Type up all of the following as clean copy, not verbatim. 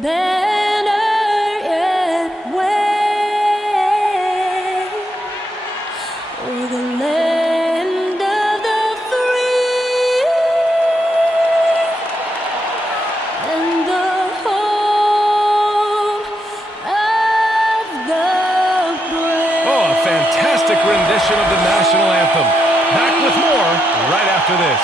better yet wait for the land of the free and the home of the brave. Oh, a fantastic rendition of the national anthem. Back with more right after this.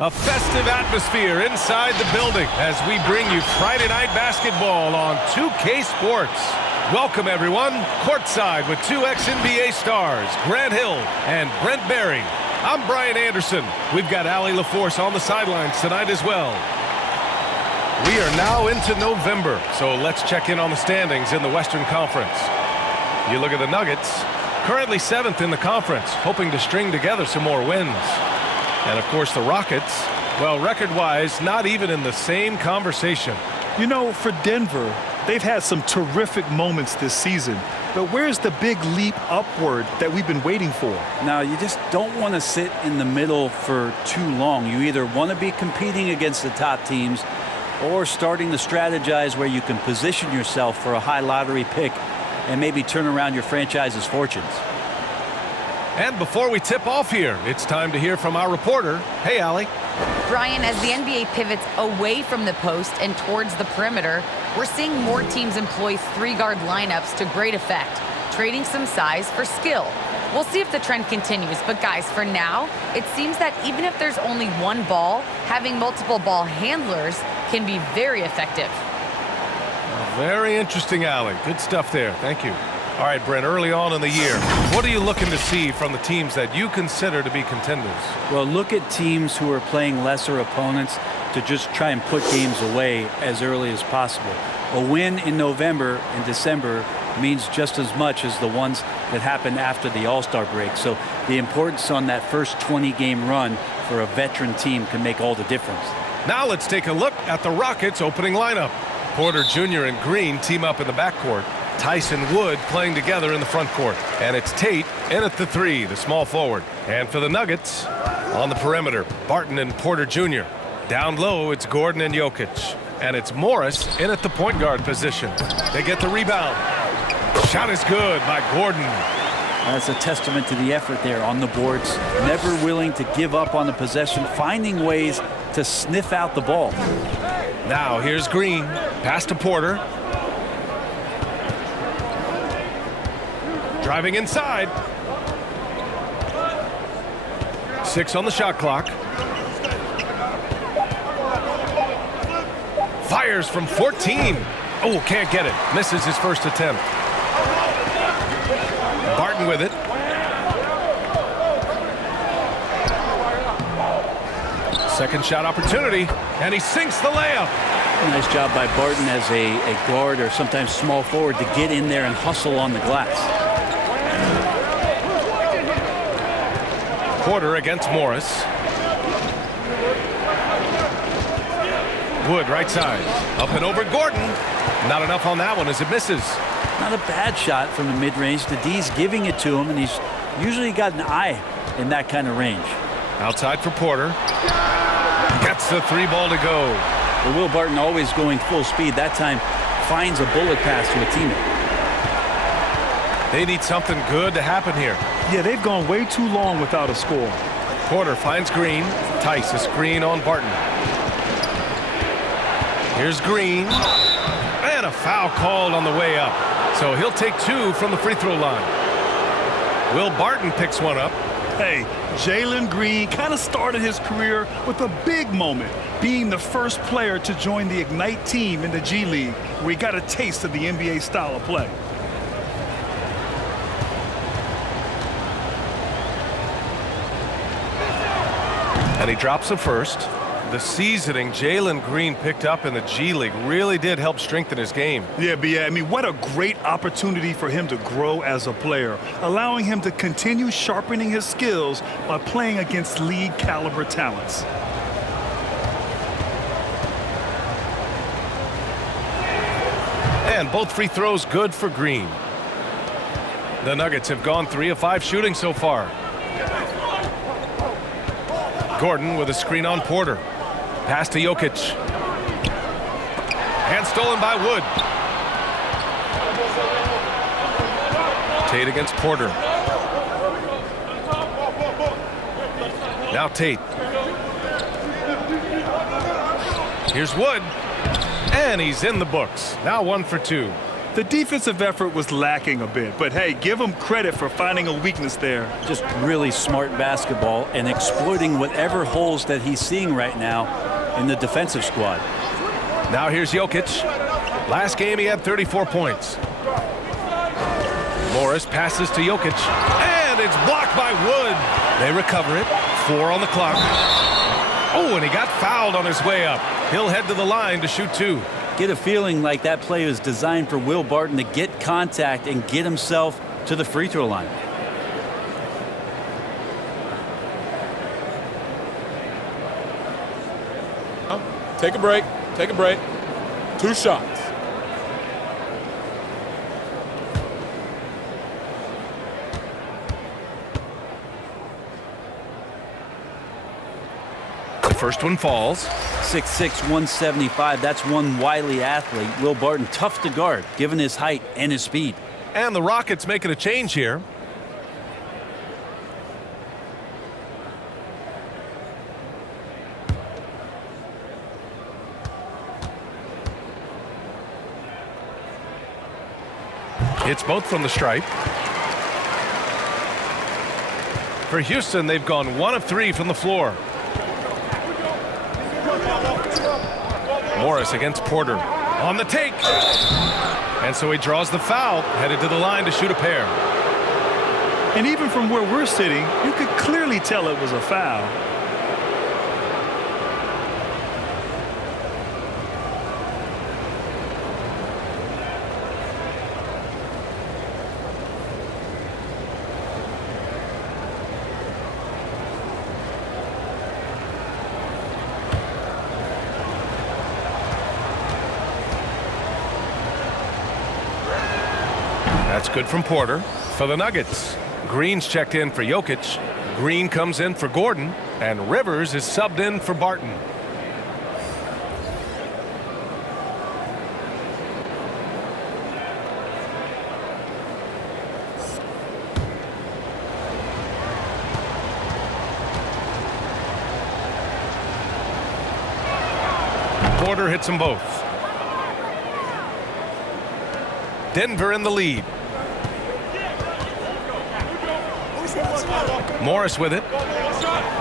A festive atmosphere inside the building as we bring you Friday Night Basketball on 2K Sports. Welcome, everyone. Courtside with two ex-NBA stars, Grant Hill and Brent Barry. I'm Brian Anderson. We've got Allie LaForce on the sidelines tonight as well. We are now into November, so let's check in on the standings in the Western Conference. You look at the Nuggets, currently 7th in the conference, hoping to string together some more wins. And, of course, the Rockets, well, record-wise, not even in the same conversation. You know, for Denver, they've had some terrific moments this season. But where's the big leap upward that we've been waiting for? Now, you just don't want to sit in the middle for too long. You either want to be competing against the top teams or starting to strategize where you can position yourself for a high lottery pick and maybe turn around your franchise's fortunes. And before we tip off here, it's time to hear from our reporter. Hey, Allie. Brian, as the NBA pivots away from the post and towards the perimeter, we're seeing more teams employ three-guard lineups to great effect, trading some size for skill. We'll see if the trend continues, but guys, for now, it seems that even if there's only one ball, having multiple ball handlers can be very effective. Very interesting, Allie. Good stuff there. Thank you. All right, Brent, early on in the year, what are you looking to see from the teams that you consider to be contenders? Well, look at teams who are playing lesser opponents to just try and put games away as early as possible. A win in November and December means just as much as the ones that happen after the All-Star break. So the importance on that first 20-game run for a veteran team can make all the difference. Now let's take a look at the Rockets' opening lineup. Porter Jr. and Green team up in the backcourt. Tyson Wood playing together in the front court. And it's Tate in at the three, the small forward. And for the Nuggets, on the perimeter, Barton and Porter Jr. Down low, it's Gordon and Jokic. And it's Morris in at the point guard position. They get the rebound. Shot is good by Gordon. That's a testament to the effort there on the boards. Never willing to give up on the possession, finding ways to sniff out the ball. Now here's Green. Pass to Porter. Driving inside. 6 on the shot clock. Fires from 14. Oh, can't get it. Misses his first attempt. Barton with it. Second shot opportunity, and he sinks the layup. Nice job by Barton as a guard or sometimes small forward to get in there and hustle on the glass. Porter against Morris. Wood right side. Up and over Gordon. Not enough on that one as it misses. Not a bad shot from the mid-range. The D's giving it to him, and he's usually got an eye in that kind of range. Outside for Porter. Gets the three ball to go. Well, Will Barton always going full speed. That time finds a bullet pass to a teammate. They need something good to happen here. Yeah, they've gone way too long without a score. Porter finds Green. Tice a screen on Barton. Here's Green. And a foul called on the way up. So he'll take 2 from the free throw line. Will Barton picks one up. Hey, Jalen Green kind of started his career with a big moment, being the first player to join the Ignite team in the G League, where he got a taste of the NBA style of play. And he drops the first. The seasoning Jalen Green picked up in the G League really did help strengthen his game. Yeah, I mean, what a great opportunity for him to grow as a player, allowing him to continue sharpening his skills by playing against league caliber talents. And both free throws good for Green. The Nuggets have gone 3 of 5 shooting so far. Gordon with a screen on Porter. Pass to Jokic. And stolen by Wood. Tate against Porter. Now Tate. Here's Wood. And he's in the books. Now 1 for 2. The defensive effort was lacking a bit, but hey, give him credit for finding a weakness there. Just really smart basketball and exploiting whatever holes that he's seeing right now in the defensive squad. Now here's Jokic. Last game he had 34 points. Morris passes to Jokic. And it's blocked by Wood. They recover it. 4 on the clock. Oh, and he got fouled on his way up. He'll head to the line to shoot 2. Get a feeling like that play was designed for Will Barton to get contact and get himself to the free throw line. Take a break. Take a break. 2 shots. The first one falls. 6'6", 175. That's one wily athlete. Will Barton, tough to guard, given his height and his speed. And the Rockets making a change here. It's both from the stripe. For Houston, they've gone 1 of 3 from the floor. Morris against Porter on the take. And so he draws the foul, headed to the line to shoot a pair. And even from where we're sitting, you could clearly tell it was a foul. That's good from Porter. For the Nuggets, Green's checked in for Jokic. Green comes in for Gordon. And Rivers is subbed in for Barton. Porter hits them both. Denver in the lead. Morris with it.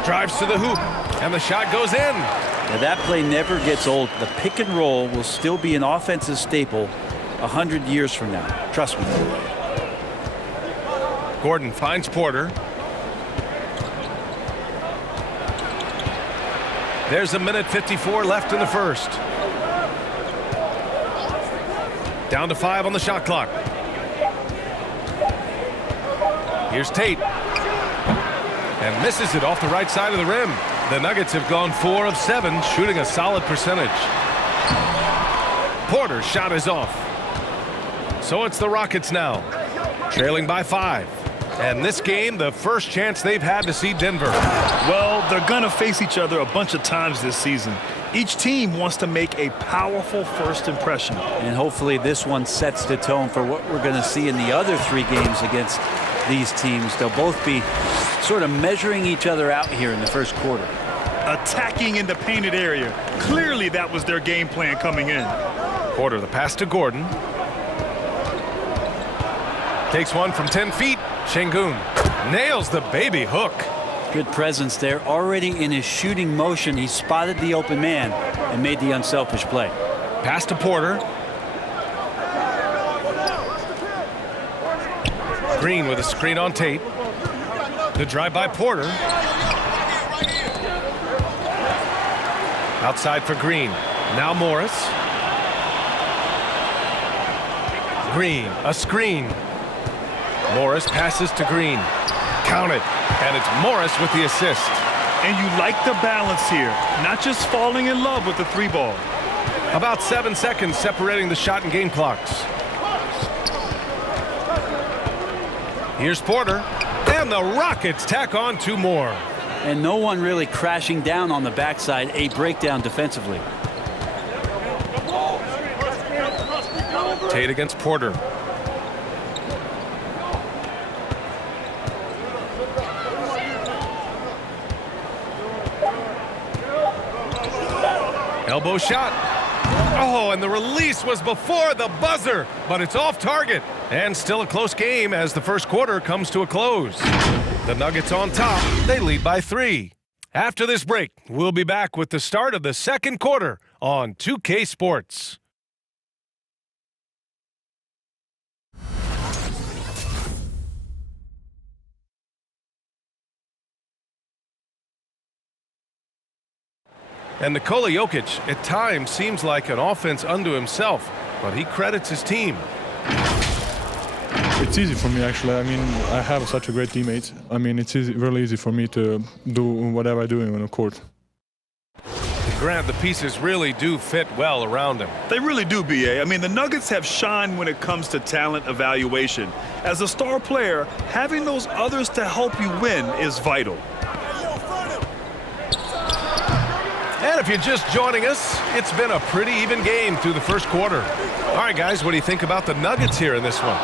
Drives to the hoop. And the shot goes in. Now that play never gets old. The pick and roll will still be an offensive staple 100 years from now. Trust me. Gordon finds Porter. There's a minute 54 left in the first. Down to 5 on the shot clock. Here's Tate. And misses it off the right side of the rim. The Nuggets have gone 4 of 7, shooting a solid percentage. Porter's shot is off. So it's the Rockets now, trailing by 5. And this game, the first chance they've had to see Denver. Well, they're going to face each other a bunch of times this season. Each team wants to make a powerful first impression. And hopefully this one sets the tone for what we're going to see in the other 3 games against these teams. They'll both be sort of measuring each other out here in the first quarter. Attacking in the painted area. Clearly that was their game plan coming in. Porter, the pass to Gordon. Takes one from 10 feet. Şengün nails the baby hook. Good presence there. Already in his shooting motion, he spotted the open man and made the unselfish play. Pass to Porter. Green with a screen on Tate. The drive by Porter. Outside for Green. Now Morris. Green, a screen. Morris passes to Green. Count it. And it's Morris with the assist. And you like the balance here, not just falling in love with the 3-ball. About 7 seconds separating the shot and game clocks. Here's Porter. And the Rockets tack on 2 more. And no one really crashing down on the backside. A breakdown defensively. Tate against Porter. Elbow shot. Oh, and the release was before the buzzer, but it's off target. And still a close game as the first quarter comes to a close. The Nuggets on top. They lead by 3. After this break, we'll be back with the start of the second quarter on 2K Sports. And Nikola Jokic at times seems like an offense unto himself, but he credits his team. It's easy for me, actually. I mean, I have such a great teammate. I mean, it's really easy for me to do whatever I'm doing on the court. Grant, the pieces really do fit well around him. They really do, B.A. I mean, the Nuggets have shined when it comes to talent evaluation. As a star player, having those others to help you win is vital. And if you're just joining us, it's been a pretty even game through the first quarter. All right, guys, what do you think about the Nuggets here in this one?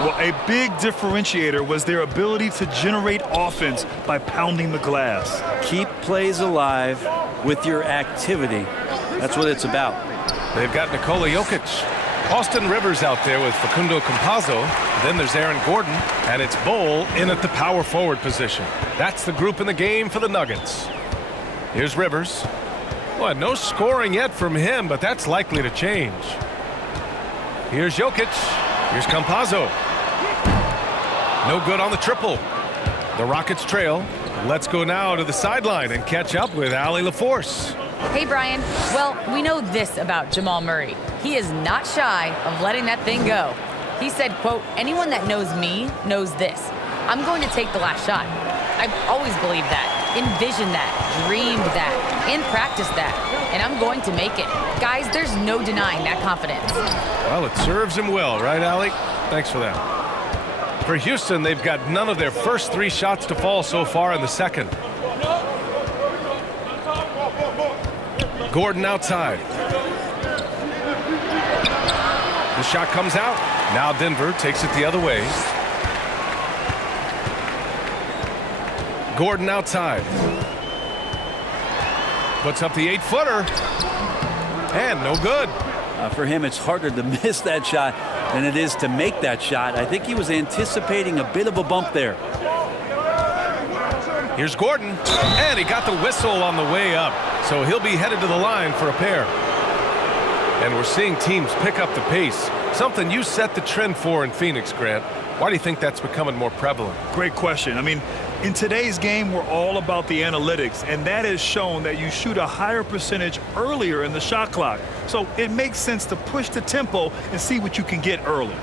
Well, a big differentiator was their ability to generate offense by pounding the glass. Keep plays alive with your activity. That's what it's about. They've got Nikola Jokic. Austin Rivers out there with Facundo Campazzo. Then there's Aaron Gordon, and it's Bol in at the power forward position. That's the group in the game for the Nuggets. Here's Rivers. Well, no scoring yet from him, but that's likely to change. Here's Jokic. Here's Campazzo. No good on the triple. The Rockets trail. Let's go now to the sideline and catch up with Allie LaForce. Hey, Brian. Well, we know this about Jamal Murray. He is not shy of letting that thing go. He said, quote, anyone that knows me knows this. I'm going to take the last shot. I've always believed that, envisioned that, dreamed that, and practiced that. And I'm going to make it. Guys, there's no denying that confidence. Well, it serves him well, right, Allie? Thanks for that. For Houston, they've got none of their first 3 shots to fall so far in the second. Gordon outside. The shot comes out. Now Denver takes it the other way. Gordon outside. Puts up the 8-footer. And no good. For him, it's harder to miss that shot than it is to make that shot. I think he was anticipating a bit of a bump there. Here's Gordon. And he got the whistle on the way up. So he'll be headed to the line for a pair. And we're seeing teams pick up the pace. Something you set the trend for in Phoenix, Grant. Why do you think that's becoming more prevalent? Great question. I mean, in today's game, we're all about the analytics, and that has shown that you shoot a higher percentage earlier in the shot clock. So it makes sense to push the tempo and see what you can get early.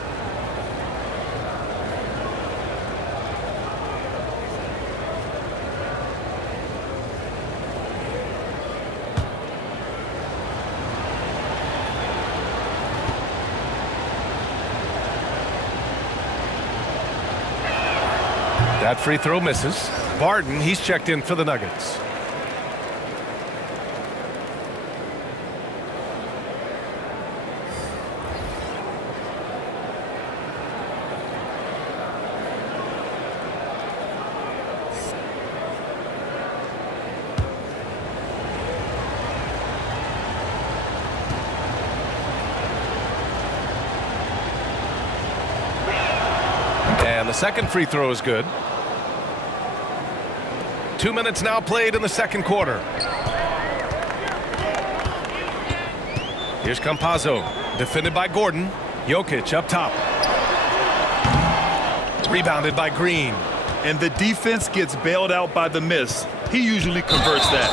That free throw misses. Barton, he's checked in for the Nuggets. And the second free throw is good. 2 minutes now played in the second quarter. Here's Campazzo, defended by Gordon. Jokic up top. Rebounded by Green. And the defense gets bailed out by the miss. He usually converts that.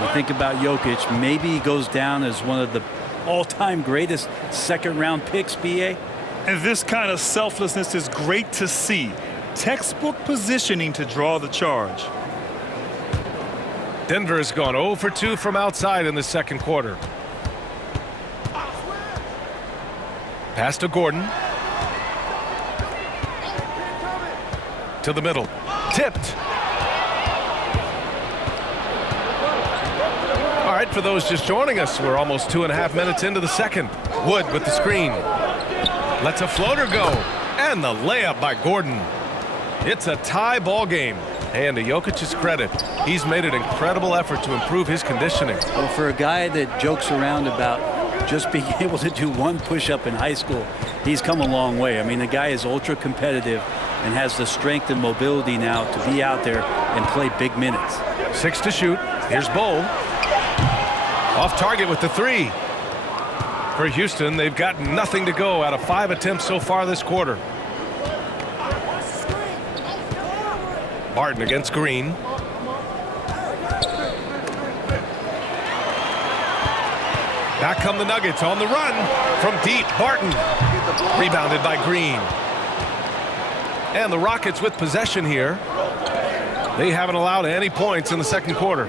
You think about Jokic, maybe he goes down as one of the all-time greatest second-round picks, BA. And this kind of selflessness is great to see. Textbook positioning to draw the charge. Denver has gone 0 for 2 from outside in the second quarter. Pass to Gordon. To the middle. Tipped. All right, for those just joining us, we're almost 2.5 minutes into the second. Wood with the screen. Lets a floater go. And the layup by Gordon. It's a tie ball game. And to Jokic's credit, he's made an incredible effort to improve his conditioning. Well, for a guy that jokes around about just being able to do one push-up in high school, he's come a long way. I mean, the guy is ultra competitive and has the strength and mobility now to be out there and play big minutes. 6 to shoot. Here's Bol. Off target with the 3. For Houston, they've got nothing to go out of 5 attempts so far this quarter. Barton against Green. Back come the Nuggets on the run from deep. Barton rebounded by Green. And the Rockets with possession here. They haven't allowed any points in the second quarter.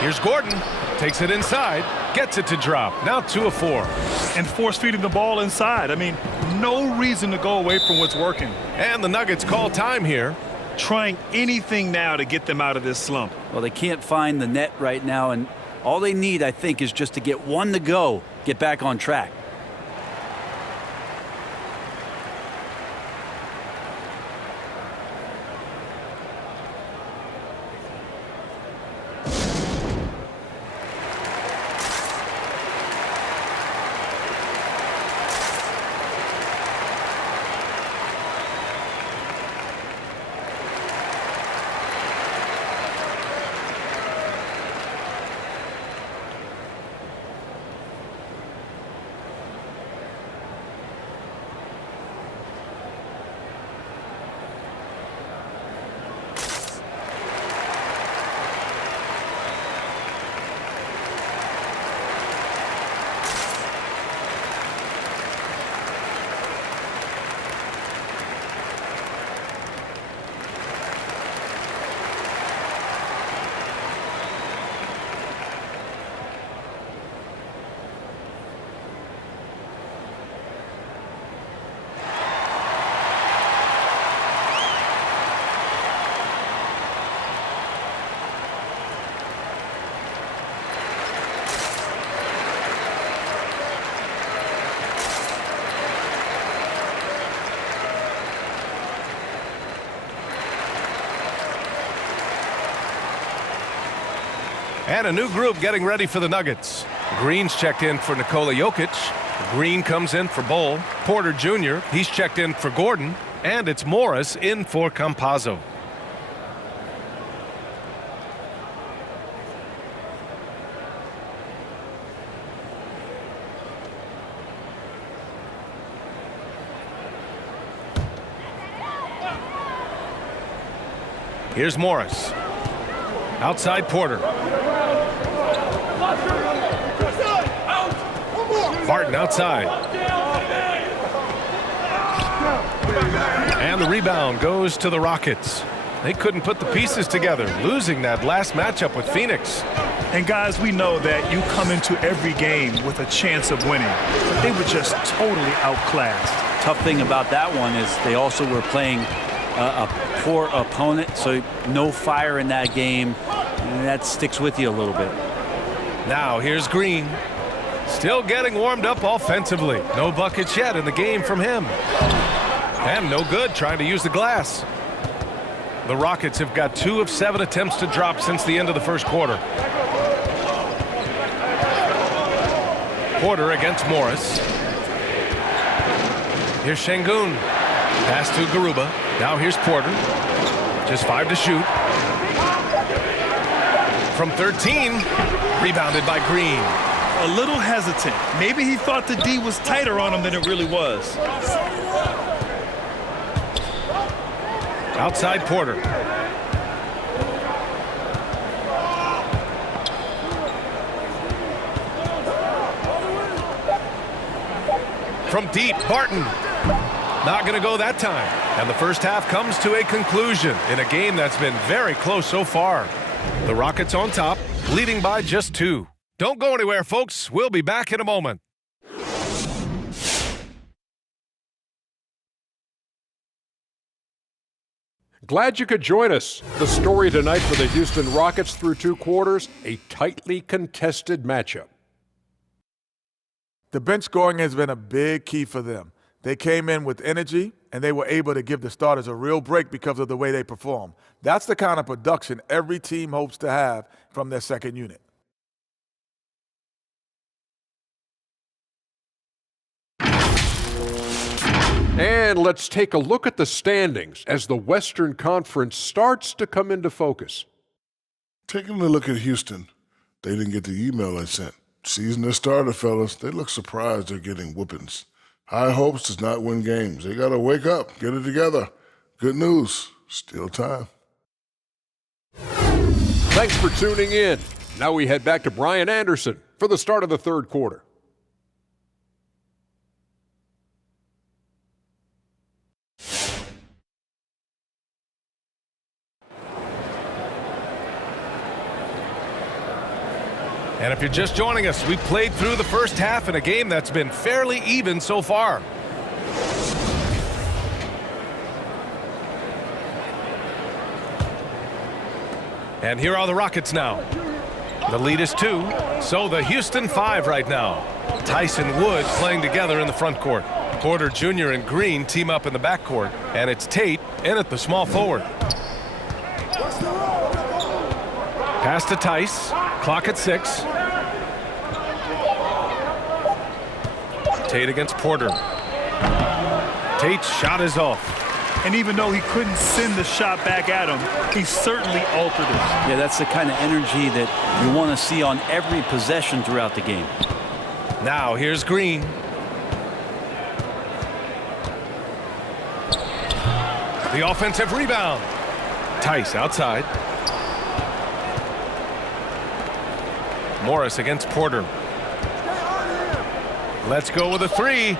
Here's Gordon. Takes it inside. Gets it to drop. Now 2 of 4. And force feeding the ball inside. I mean, no reason to go away from what's working. And the Nuggets call time here. Trying anything now to get them out of this slump. Well, they can't find the net right now, and all they need, I think, is just to get one to go, get back on track. And a new group getting ready for the Nuggets. Green's checked in for Nikola Jokic. Green comes in for Bol. Porter Jr., he's checked in for Gordon. And it's Morris in for Campazzo. Here's Morris. Outside Porter. Barton outside. And the rebound goes to the Rockets. They couldn't put the pieces together, losing that last matchup with Phoenix. And guys, we know that you come into every game with a chance of winning, but they were just totally outclassed. Tough thing about that one is they also were playing a poor opponent, so no fire in that game, and that sticks with you a little bit. Now here's Green. Still getting warmed up offensively. No buckets yet in the game from him. And no good trying to use the glass. The Rockets have got 2 of 7 attempts to drop since the end of the first quarter. Porter against Morris. Here's Şengün. Pass to Garuba. Now here's Porter. Just 5 to shoot. From 13. Rebounded by Green. A little hesitant. Maybe he thought the D was tighter on him than it really was. Outside Porter. from deep. Barton. Not going to go that time. And the first half comes to a conclusion in a game that's been very close so far. The Rockets on top, leading by just 2. Don't go anywhere, folks. We'll be back in a moment. Glad you could join us. The story tonight for the Houston Rockets through 2 quarters, a tightly contested matchup. The bench scoring has been a big key for them. They came in with energy, and they were able to give the starters a real break because of the way they perform. That's the kind of production every team hopes to have from their second unit. And let's take a look at the standings as the Western Conference starts to come into focus. Taking a look at Houston, they didn't get the email I sent. Season their starter, fellas. They look surprised they're getting whoopings. High hopes does not win games. They got to wake up, get it together. Good news, still time. Thanks for tuning in. Now we head back to Brian Anderson for the start of the third quarter. And if you're just joining us, we played through the first half in a game that's been fairly even so far. And here are the Rockets now. The lead is 2, so the Houston 5 right now. Tyson Wood playing together in the front court. Porter Jr. and Green team up in the backcourt, and it's Tate in at the small forward. Pass to Tice, clock at 6. Tate against Porter. Tate's shot is off. And even though he couldn't send the shot back at him, he certainly altered it. Yeah, that's the kind of energy that you want to see on every possession throughout the game. Now here's Green. The offensive rebound. Tice outside. Morris against Porter. Let's go with a 3.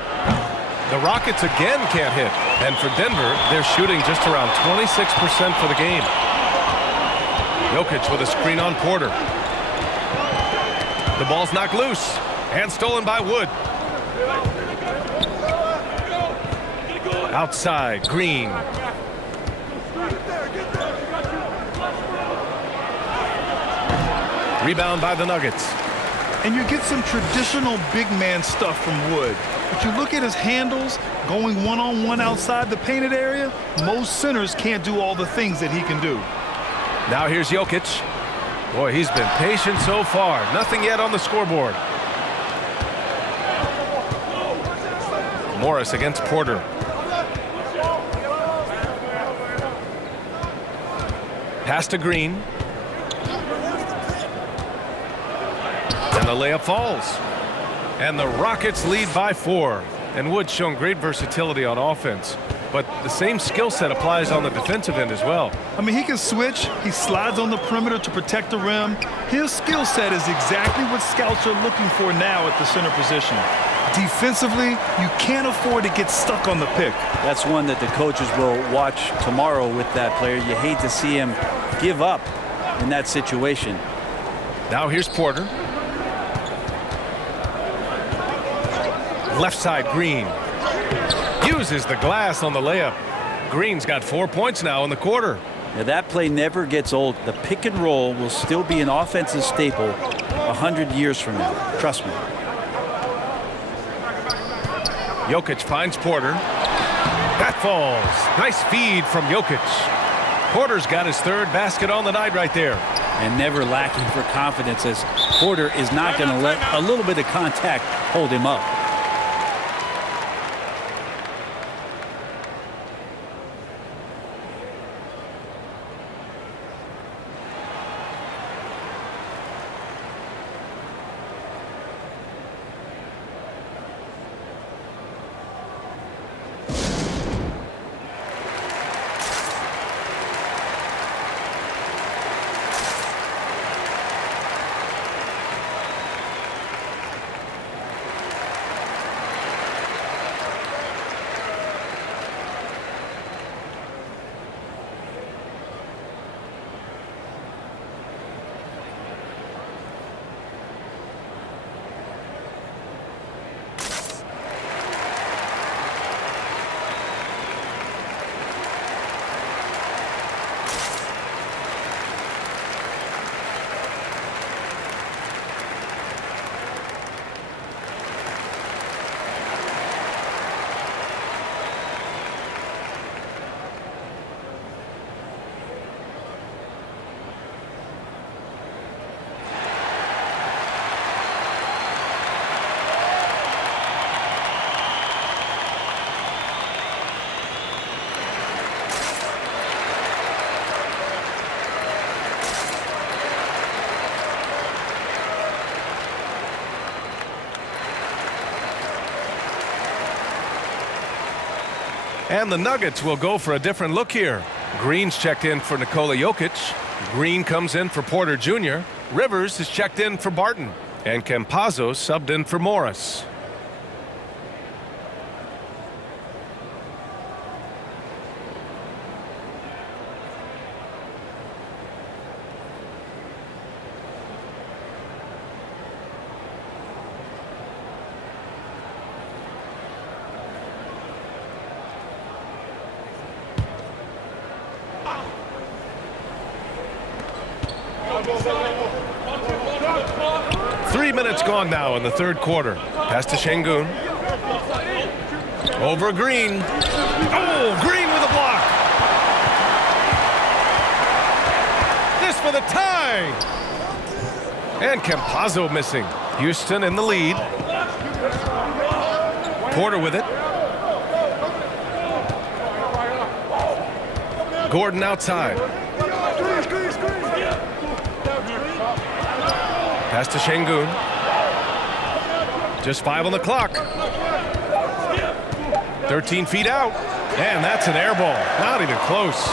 The Rockets again can't hit. And for Denver, they're shooting just around 26% for the game. Jokic with a screen on Porter. The ball's knocked loose and stolen by Wood. Outside, Green. Rebound by the Nuggets. And you get some traditional big man stuff from Wood. But you look at his handles, going one-on-one outside the painted area, most centers can't do all the things that he can do. Now here's Jokic. Boy, he's been patient so far. Nothing yet on the scoreboard. Morris against Porter. Pass to Green. And the layup falls. And the Rockets lead by 4. And Wood's shown great versatility on offense. But the same skill set applies on the defensive end as well. I mean, he can switch. He slides on the perimeter to protect the rim. His skill set is exactly what scouts are looking for now at the center position. Defensively, you can't afford to get stuck on the pick. That's one that the coaches will watch tomorrow with that player. You hate to see him give up in that situation. Now here's Porter. Left side, Green. Uses the glass on the layup. Green's got 4 points now in the quarter. Now that play never gets old. The pick and roll will still be an offensive staple 100 years from now. Trust me. Jokic finds Porter. That falls. Nice feed from Jokic. Porter's got his 3rd basket on the night right there. And never lacking for confidence, as Porter is not going to let a little bit of contact hold him up. And the Nuggets will go for a different look here. Green's checked in for Nikola Jokic. Green comes in for Porter Jr. Rivers is checked in for Barton. And Campazzo subbed in for Morris. Minutes gone now in the third quarter. Pass to Şengün. Over Green. Oh, Green with a block. This for the tie. And Campazzo missing. Houston in the lead. Porter with it. Gordon outside. Pass to Şengün. Just 5 on the clock. 13 feet out. And that's an air ball. Not even close.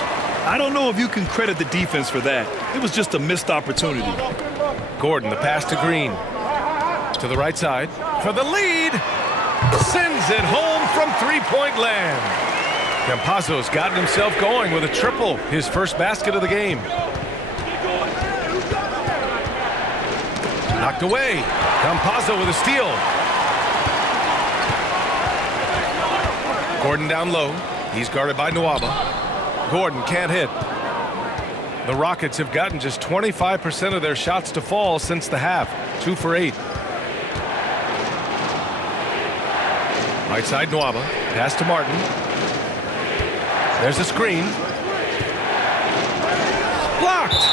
I don't know if you can credit the defense for that. It was just a missed opportunity. Gordon, the pass to Green. To the right side. For the lead. Sends it home from three-point land. Campazzo's gotten himself going with a triple. His first basket of the game. Knocked away. Campazzo with a steal. Gordon down low. He's guarded by Nwaba. Gordon can't hit. The Rockets have gotten just 25% of their shots to fall since the half. 2 for 8. Right side Nwaba. Pass to Martin. There's a screen. Blocked.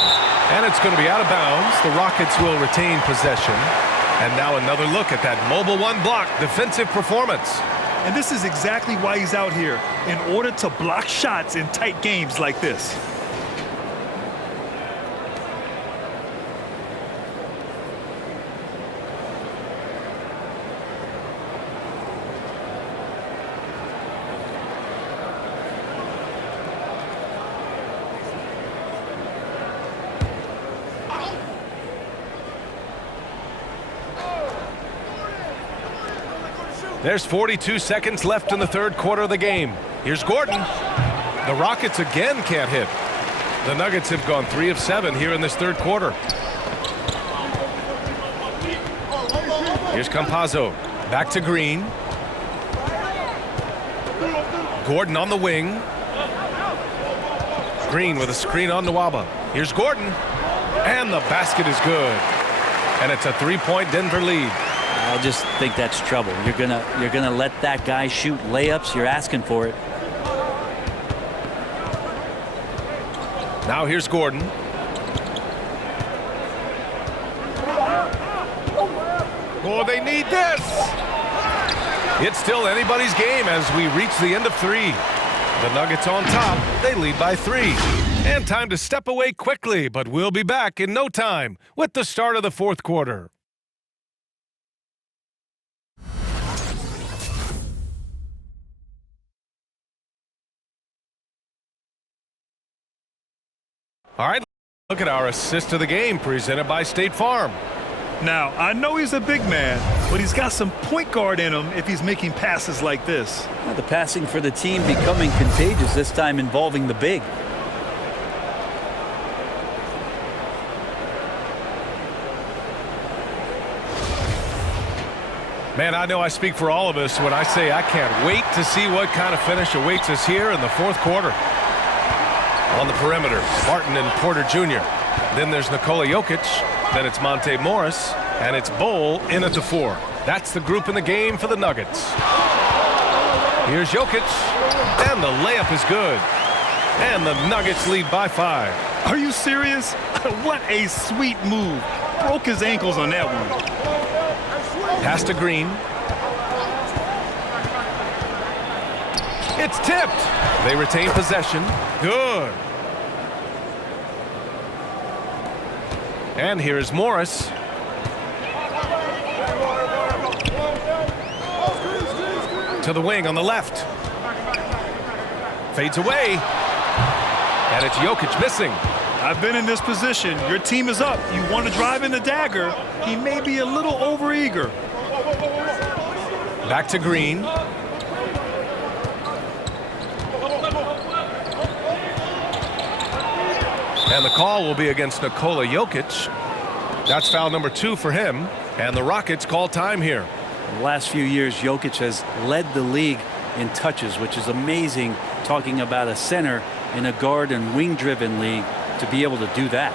And it's going to be out of bounds. The Rockets will retain possession. And now another look at that mobile one block defensive performance. And this is exactly why he's out here, in order to block shots in tight games like this. There's 42 seconds left in the third quarter of the game. Here's Gordon. The Rockets again can't hit. The Nuggets have gone 3 of 7 here in this third quarter. Here's Campazzo. Back to Green. Gordon on the wing. Green with a screen on Nwaba. Here's Gordon. And the basket is good. And it's a 3-point Denver lead. I just think that's trouble. You're gonna let that guy shoot layups. You're asking for it. Now here's Gordon. Oh, they need this. It's still anybody's game as we reach the end of 3. The Nuggets on top. They lead by 3. And time to step away quickly, but we'll be back in no time with the start of the fourth quarter. All right, look at our assist of the game presented by State Farm. Now, I know he's a big man, but he's got some point guard in him if he's making passes like this. Well, the passing for the team becoming contagious, this time involving the big. Man, I know I speak for all of us when I say I can't wait to see what kind of finish awaits us here in the fourth quarter. On the perimeter, Barton and Porter Jr. Then there's Nikola Jokic. Then it's Monte Morris. And it's Bol in at the 4. That's the group in the game for the Nuggets. Here's Jokic. And the layup is good. And the Nuggets lead by 5. Are you serious? What a sweet move. Broke his ankles on that one. Pass to Green. It's tipped. They retain possession. Good. And here's Morris. To the wing on the left. Fades away. And it's Jokic missing. I've been in this position. Your team is up. You want to drive in the dagger. He may be a little overeager. Back to Green. And the call will be against Nikola Jokic. That's foul number 2 for him. And the Rockets call time here. The last few years, Jokic has led the league in touches, which is amazing, talking about a center in a guard and wing-driven league to be able to do that.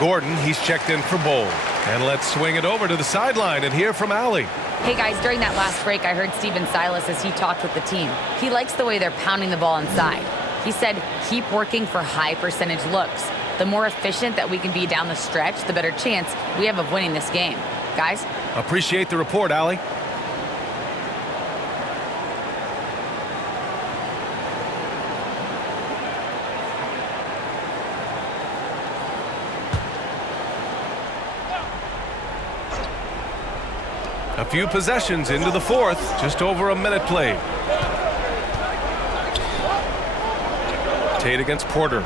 Gordon, he's checked in for Bol. And let's swing it over to the sideline and hear from Allie. Hey guys, during that last break, I heard Stephen Silas as he talked with the team. He likes the way they're pounding the ball inside. He said, keep working for high percentage looks. The more efficient that we can be down the stretch, the better chance we have of winning this game. Guys? Appreciate the report, Allie. A few possessions into the fourth, just over a minute played. Tate against Porter.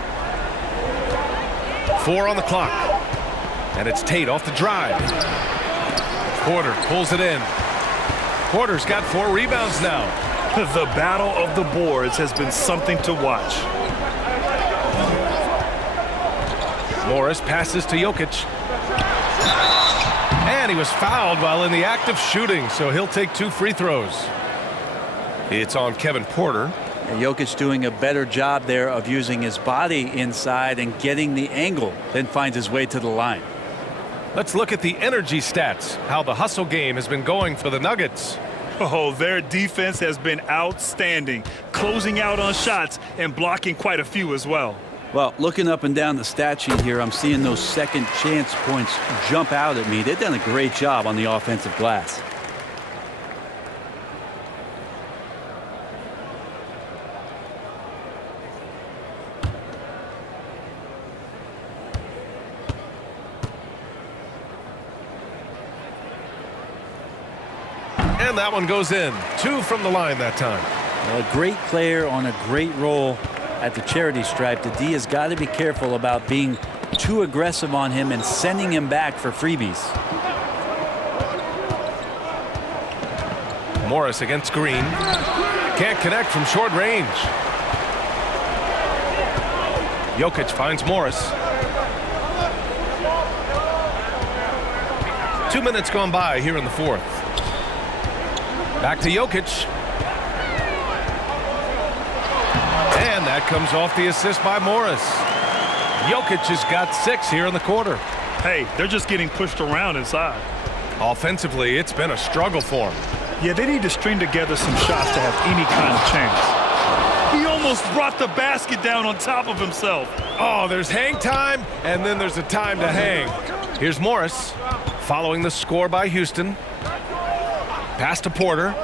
4 on the clock. And it's Tate off the drive. Porter pulls it in. Porter's got 4 rebounds now. The battle of the boards has been something to watch. Morris passes to Jokic. And he was fouled while in the act of shooting, so he'll take 2 free throws. It's on Kevin Porter. And Jokic doing a better job there of using his body inside and getting the angle, then finds his way to the line. Let's look at the energy stats, how the hustle game has been going for the Nuggets. Oh, their defense has been outstanding, closing out on shots and blocking quite a few as well. Well, looking up and down the stat sheet here, I'm seeing those second chance points jump out at me. They've done a great job on the offensive glass. And that one goes in. 2 from the line that time. Well, a great player on a great roll at the charity stripe. The D has got to be careful about being too aggressive on him and sending him back for freebies. Morris against Green. Can't connect from short range. Jokic finds Morris. 2 minutes gone by here in the fourth. Back to Jokic. And that comes off the assist by Morris. Jokic has got 6 here in the quarter. Hey, they're just getting pushed around inside. Offensively, it's been a struggle for him. Yeah, they need to string together some shots to have any kind of chance. He almost brought the basket down on top of himself. Oh, there's hang time, and then there's a time to hang. Here's Morris, following the score by Houston. Pass to Porter.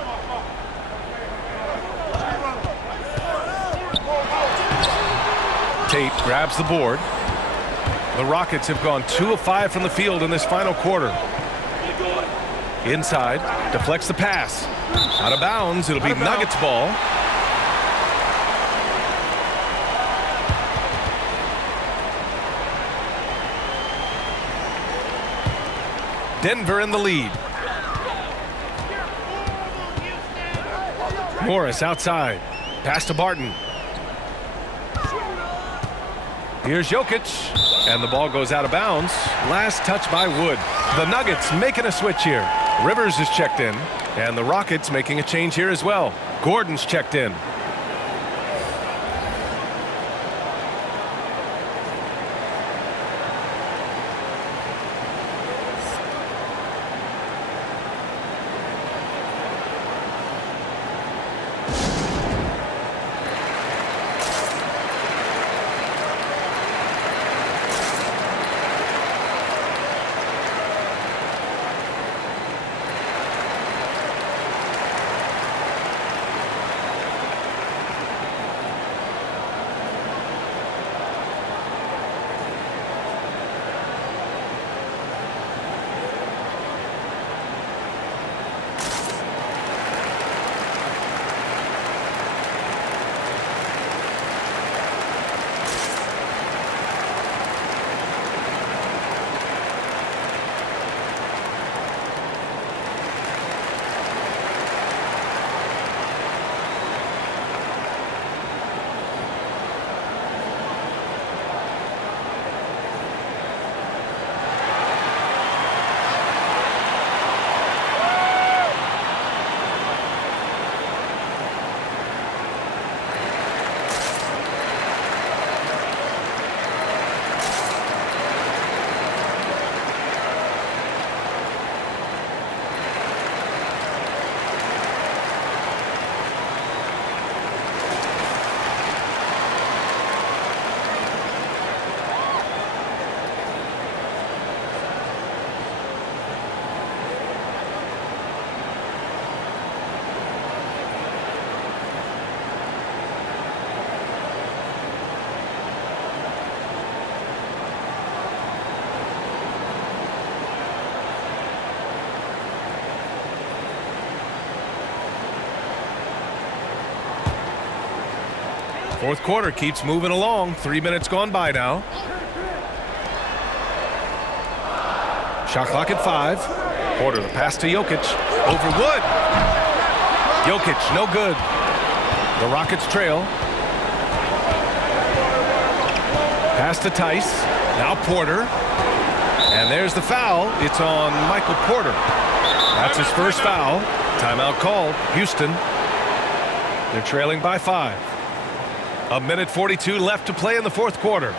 Tate grabs the board. The Rockets have gone 2 of 5 from the field in this final quarter. Inside, deflects the pass. Out of bounds, it'll be Nuggets ball. Denver in the lead. Morris outside. Pass to Barton. Here's Jokic. And the ball goes out of bounds. Last touch by Wood. The Nuggets making a switch here. Rivers is checked in. And the Rockets making a change here as well. Gordon's checked in. Fourth quarter keeps moving along. 3 minutes gone by now. Shot clock at 5. Porter, the pass to Jokic. Over Wood. Jokic, no good. The Rockets trail. Pass to Tice. Now Porter. And there's the foul. It's on Michael Porter. That's his first foul. Timeout called. Houston. They're trailing by 5. 1:42 left to play in the fourth quarter.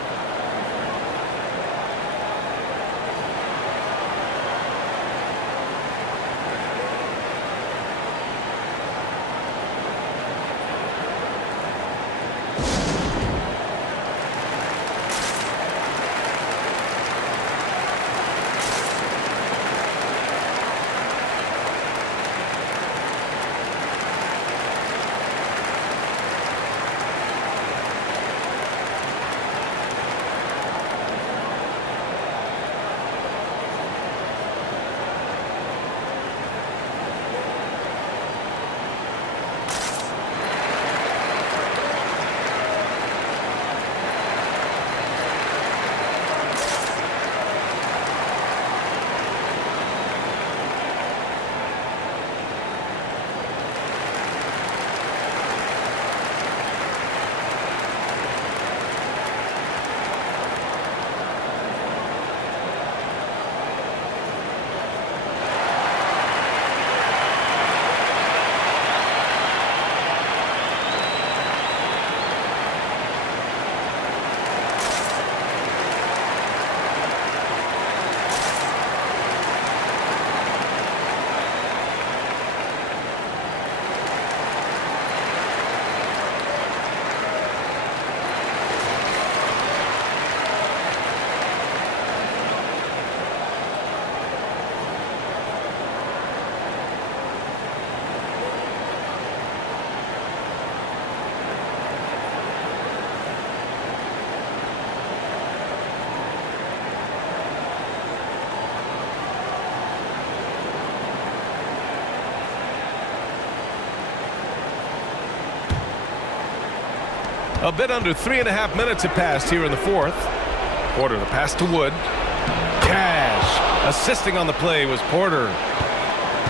A bit under 3.5 minutes have passed here in the fourth. Porter, the pass to Wood. Cash. Assisting on the play was Porter.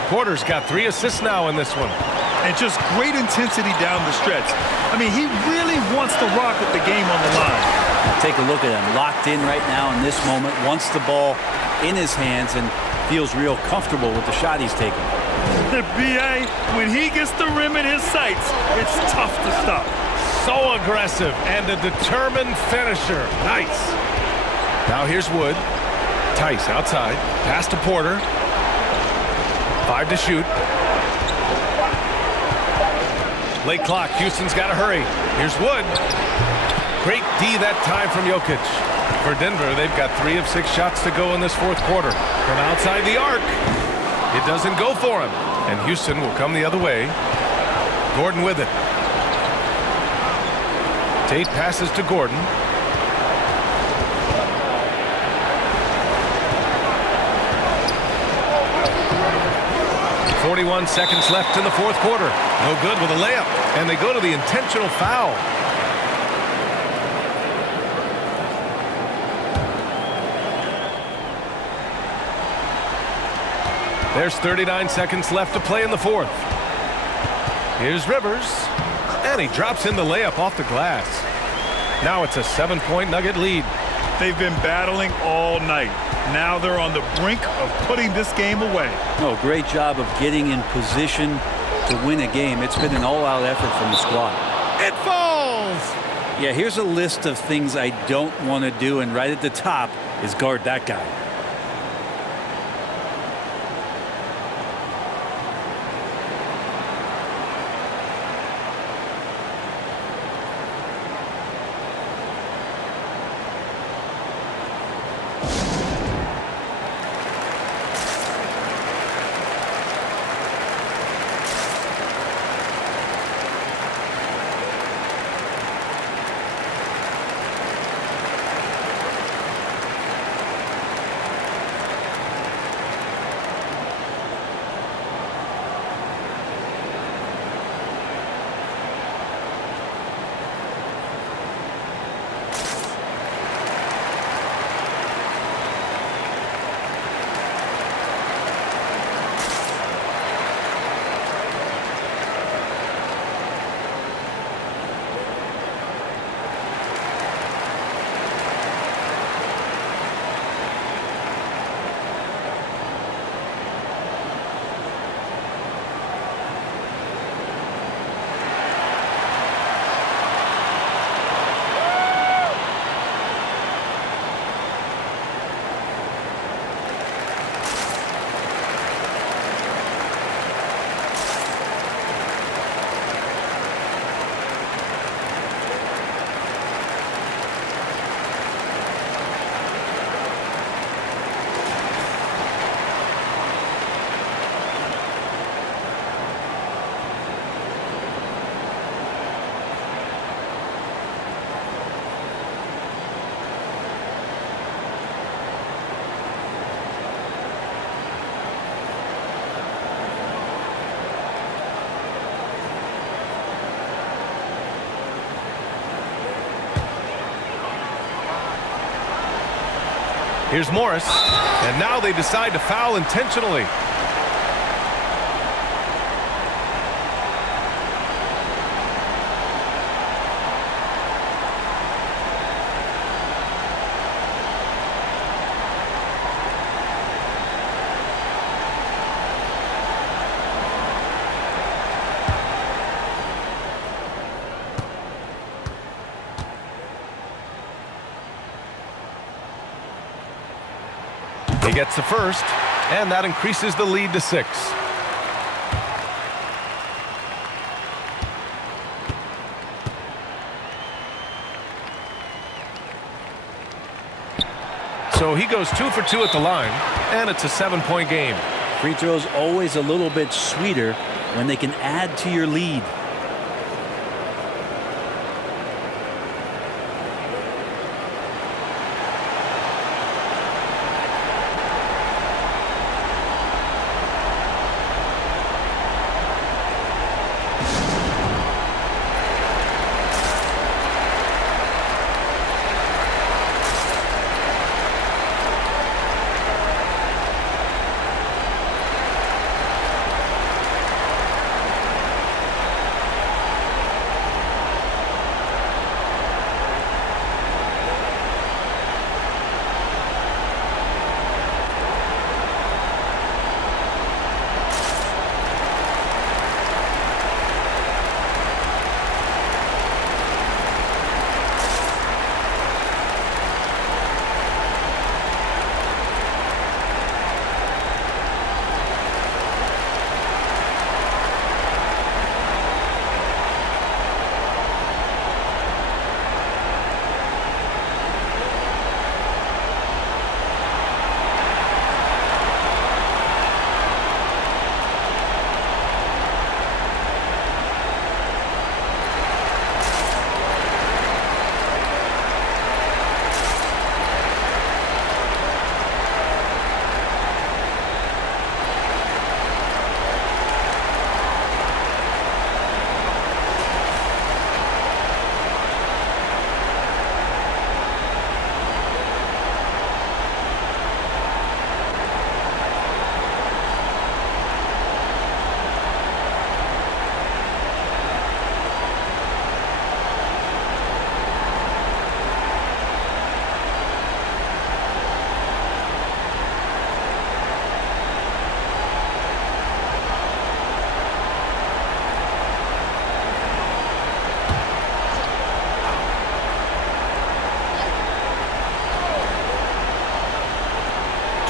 Porter's got 3 assists now in this one. And just great intensity down the stretch. I mean, he really wants to rock with the game on the line. Take a look at him, locked in right now in this moment, wants the ball in his hands and feels real comfortable with the shot he's taking. The BA, when he gets the rim in his sights, it's tough to stop. So aggressive and a determined finisher. Nice. Now here's Wood. Tice outside. Pass to Porter. 5 to shoot. Late clock. Houston's got to hurry. Here's Wood. Great D that time from Jokic. For Denver, they've got 3 of 6 shots to go in this fourth quarter. From outside the arc, it doesn't go for him. And Houston will come the other way. Gordon with it. Tate passes to Gordon. .41 seconds left in the fourth quarter. No good with a layup. And they go to the intentional foul. There's 39 seconds left to play in the fourth. Here's Rivers. And he drops in the layup off the glass. Now it's a 7-point Nugget lead. They've been battling all night. Now they're on the brink of putting this game away. Oh, great job of getting in position to win a game. It's been an all-out effort from the squad. It falls! Yeah, here's a list of things I don't want to do, and right at the top is guard that guy. Here's Morris, and now they decide to foul intentionally. He gets the first, and that increases the lead to 6. So he goes 2 for 2 at the line, and it's a 7-point game. Free throws always a little bit sweeter when they can add to your lead.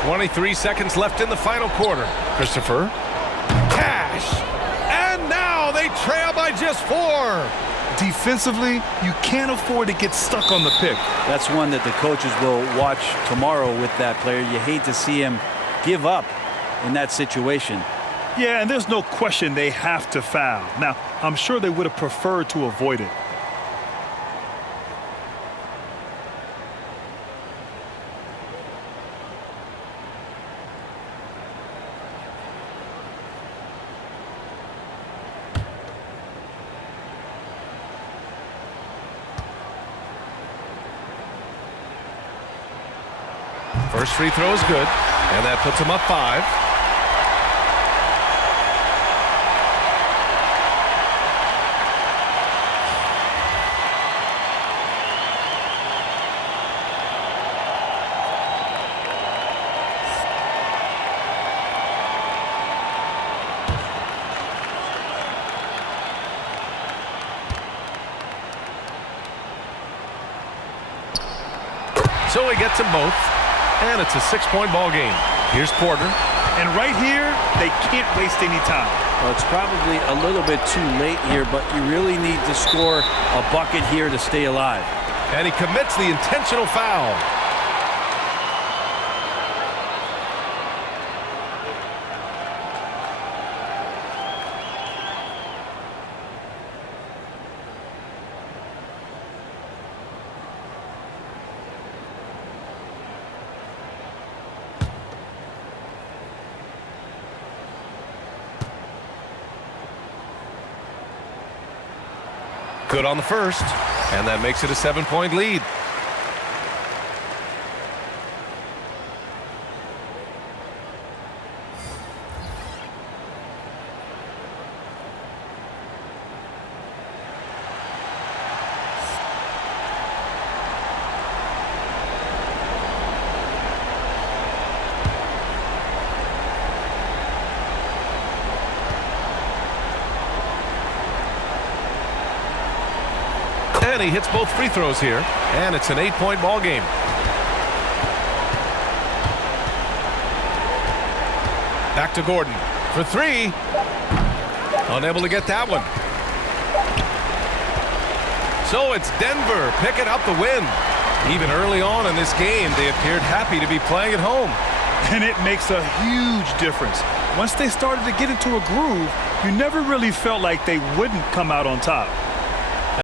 23 seconds left in the final quarter. Christopher. Cash. And now they trail by just 4. Defensively, you can't afford to get stuck on the pick. That's one that the coaches will watch tomorrow with that player. You hate to see him give up in that situation. Yeah, and there's no question they have to foul. Now, I'm sure they would have preferred to avoid it. First free throw is good, and that puts him up 5. So he gets them both. And it's a 6-point ball game. Here's Porter. And right here, they can't waste any time. Well, it's probably a little bit too late here, but you really need to score a bucket here to stay alive. And he commits the intentional foul. Good on the first, and that makes it a 7-point lead. And he hits both free throws here, and it's an 8-point ball game. Back to Gordon for 3. Unable to get that one. So it's Denver picking up the win. Even early on in this game, they appeared happy to be playing at home. And it makes a huge difference. Once they started to get into a groove, you never really felt like they wouldn't come out on top.